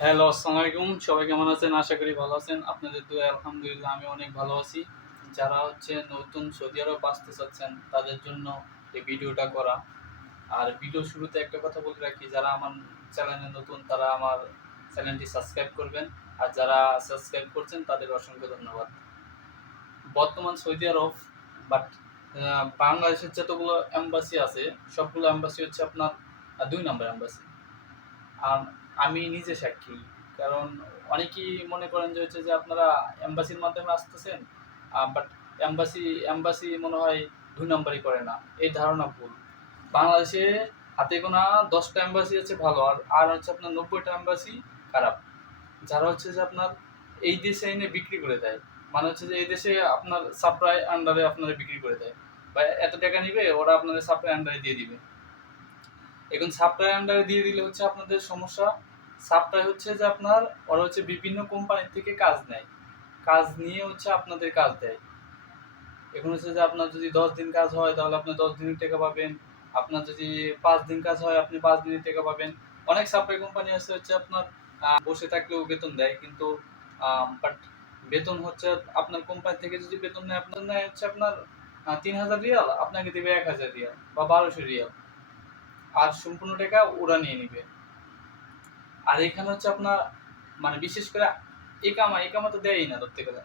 Hello, আসসালামু আলাইকুম। সবাই কেমন আছেন? আশা করি ভালো আছেন। আপনাদের দোয়ায় আলহামদুলিল্লাহ আমি অনেক ভালো আছি। যারা নতুন সৌদি আরব আসতে চাচ্ছেন তাদের জন্য এই ভিডিওটা করা। আর ভিডিও শুরুতে একটা কথা বলে রাখি, যারা আমার চ্যানেলে নতুন তারা আমার চ্যানেলটি সাবস্ক্রাইব করবেন। আর যারা সাবস্ক্রাইব করছেন তাদের অসংখ্য ধন্যবাদ। বর্তমান সৌদি আরব বাট বাংলাদেশের যতগুলো এম্বাসি আছে সবগুলো এম্বাসি আপনার ২ নাম্বার এম্বাসি। আর আমি নিজে সাক্ষী। কারণ অনেকেই মনে করেন যে আপনারা এম্বাসির মাধ্যমে আসতেছেন, বাট এম্বাসি এম্বাসি মনে হয় ২ নাম্বারই করে না। এই ধারণা ভুল। বাংলাদেশে হাতে গোনা ১০ টা এম্বাসি আছে ভালো, আর আপনার ৯০ টা এম্বাসি খারাপ। যারা আপনার এই দেশে এনে বিক্রি করে দেয়। মানে যে এই দেশে আপনার সাপ্লাই আন্ডারে আপনারা বিক্রি করে দেয়। বা এত টাকা নিবে, ওরা আপনাদের সাপ্লাই আন্ডারে দিয়ে দিবে। এখন সাপ্লাই আন্ডারে দিয়ে দিলে আপনাদের সমস্যা। সাপ্লাই যে আপনার ওরা বিভিন্ন কোম্পানির থেকে কাজ নেয়, কাজ নিয়ে আপনাদের কাজ দেয়। এখন যে আপনার যদি 10 দিন কাজ হয় তাহলে আপনি 10 দিনের টাকা পাবেন। আপনার যদি 5 দিন কাজ হয় আপনি 5 দিনের টাকা পাবেন। অনেক সাপ্লাই কোম্পানি আছে আপনার বসে থাকলেও বেতন দেয়, কিন্তু বাট বেতন আপনার কোম্পানি থেকে যদি বেতন নেয়, আপনার নেয় আপনার ৩,০০০ রিয়াল, আপনাকে দেবে ১,০০০ রিয়াল বা ১,২০০ রিয়াল। আর সম্পূর্ণ টাকা ওরা নিয়ে নিবে। আর এখানে আপনার মানে বিশেষ করে একামা তো দেয়ই না ধরতে গেলে।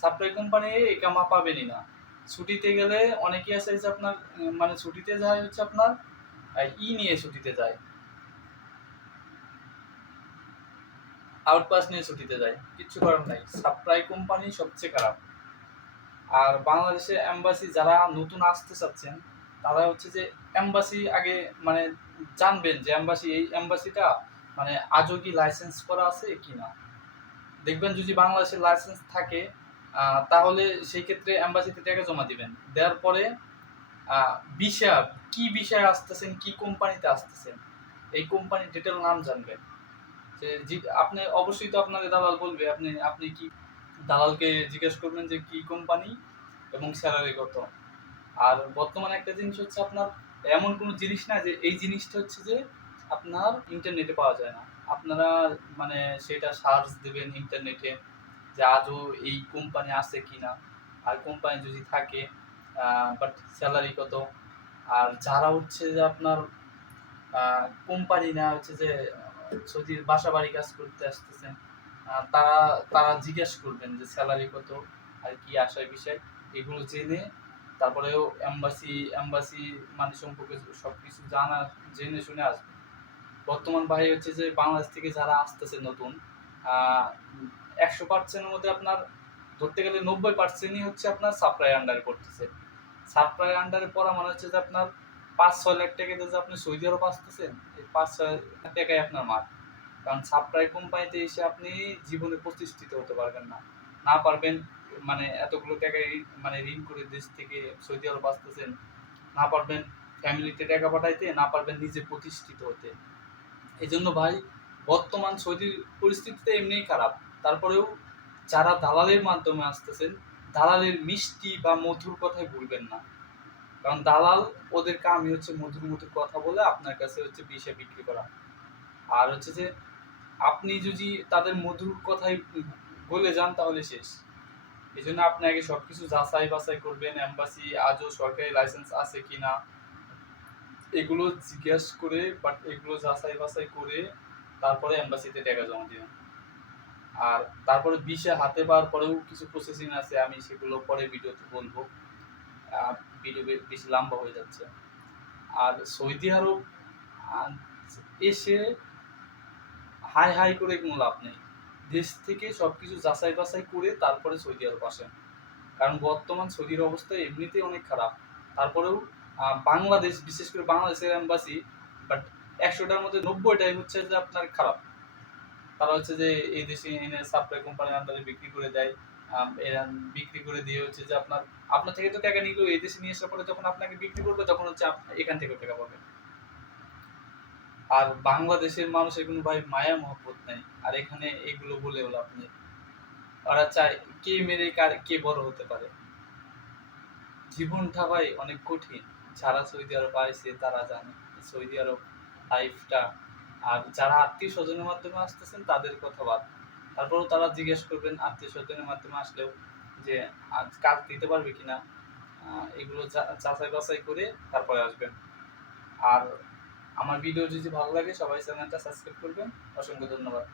সাপ্লাই কোম্পানি একামা পাবেনই না। ছুটিতে গেলে অনেকেই আছে আপনার মানে ছুটিতে যায় আপনার নিয়ে ছুটিতে যায়, আউটপাস নিয়ে ছুটিতে যায়। কিচ্ছু করার নাই। সাপ্লাই কোম্পানি সবচেয়ে খারাপ। আর বাংলাদেশে এম্বাসি যারা নতুন আসতে চাচ্ছেন তারা যে এম্বাসি আগে মানে জানবেন যে এই এম্বাসিটা মানে আজও কি লাইসেন্স করা আছে কিনা। দেখবেন যদি বাংলাদেশের লাইসেন্স থাকে তাহলে সেই ক্ষেত্রে এম্বাসিতে টাকা জমা দিবেন। দেওয়ার পরে বিষয় কি বিষয়ে আসতেছেন, কি কোম্পানিতে আসতেছেন, এই কোম্পানির ডিটেল নাম জানবেন। যে আপনি অবশ্যই তো আপনাকে দালাল বলবে, আপনি আপনি কি দালালকে জিজ্ঞেস করবেন যে কি কোম্পানি এবং স্যালারি কত। আর বর্তমানে একটা জিনিস আপনার এমন কোনো জিনিস না যে এই জিনিসটা যে আপনার ইন্টারনেটে পাওয়া যায় না। আপনারা মানে সেটা সার্চ দেবেন ইন্টারনেটে যে আজও এই কোম্পানি আছে কিনা, আর কোম্পানি যদি থাকে বাট স্যালারি কত। আর যারা যে আপনার কোম্পানি না যে সৌদির বাসা বাড়ি কাজ করতে আসতেছেন, তারা তারা জিজ্ঞেস করবেন যে স্যালারি কত আর কি আশায় বিষয়, এগুলো জেনে তারপরেও এম্বাসি মানে সম্পর্কে সবকিছু জানা জেনে শুনে আসবে। বর্তমান ভাই যে বাংলাদেশ থেকে যারা আসতেছে নতুন, ১০০% মধ্যে আপনার ধরতে গেলে ৯০%ই আপনার সাপ্লাই আন্ডারে করতেছে। সাপ্লাই আন্ডারে পড়া মানে যে আপনার ৫-৬ লাখ টাকা দিয়ে যে আপনি সৌদি আরব আসতেছেন, এই ৫-৬ লাখ টাকাই আপনার মার। কারণ সাপ্লাই কোম্পানিতে এসে আপনি জীবনে প্রতিষ্ঠিত হতে পারবেন না। না পারবেন মানে এতগুলো টাকা মানে ঋণ করে দেশ থেকে সৌদি আরব আসতেছেন, না পারবেন ফ্যামিলিতে টাকা পাঠাইতে, না পারবেন নিজে প্রতিষ্ঠিত হতে। এই জন্য ভাই বর্তমান সৌদির পরিস্থিতিতে এমনিই খারাপ। তারপরেও যারা দালালের মাধ্যমে আসতেছেন, দালালের মিষ্টি বা মধুর কথাই ভুলবেন না। কারণ দালাল ওদের কামই মধুর মধুর কথা বলে আপনার কাছে বিষে বিক্রি করা। আর যে আপনি যদি তাদের মধুর কথাই বলে যান তাহলে শেষ। এই জন্য আপনি আগে সবকিছু যাচাই বাছাই করবেন, এম্বাসি আজও সরকারি লাইসেন্স আছে কিনা এগুলো জিজ্ঞেস করে, বাট এগুলো যাচাই বাছাই করে তারপরে এম্বাসিতে টাকা জমা দিবেন। আর তারপরে ভিসা হাতে পাওয়ার পরেও কিছু প্রসেসিং আছে, আমি সেগুলো পরে ভিডিওতে বলবো। ভিডিও বেশি লম্বা হয়ে যাচ্ছে। আর সৌদি আরব এসে হাই হাই করে কোনো লাভ নেই। দেশ থেকে সবকিছু যাচাই বাছাই করে তারপরে সৌদি আরব আসেন। কারণ বর্তমান সৌদির অবস্থা এমনিতেই অনেক খারাপ। তারপরেও বাংলাদেশ, বিশেষ করে বাংলাদেশের এম্বাসি, বাট ১০০টার মধ্যে ৯০টাই যে আপনার খারাপ। তারা যে এই দেশে এনে সাপ্লাই কোম্পানির আন্ডারে বিক্রি করে দেয়। এরা বিক্রি করে দিয়ে যে আপনার থেকে তো টাকা নিল, এই দেশে নিয়ে আসার পরে যখন আপনাকে বিক্রি করবে তখন এখান থেকে টাকা পাবে। আর বাংলাদেশের মানুষের কোনো ভাই মায়া মহব্বত নাই। আর এখানে এগুলো বলেও লাভ নেই। ওরা চায় কে মেরে কে বড় হতে পারে। জীবনটা ভাই অনেক কঠিন। যারা সৌদি আরব আইছে তারা জানে সৌদি আরব লাইফটা আর যারা আত্মীয় স্বজনের মাধ্যমে আসতেছেন তাদের কথা বাদ, তারপরেও তারা জিজ্ঞেস করবেন আত্মীয় স্বজনের মাধ্যমে আসলেও যে আজ কাজ দিতে পারবে কিনা, এগুলো যাচাই বাছাই করে তারপরে আসবেন। আর আমার ভিডিও যদি ভালো লাগে সবাই চ্যানেলটা সাবস্ক্রাইব করবেন। অসংখ্য ধন্যবাদ।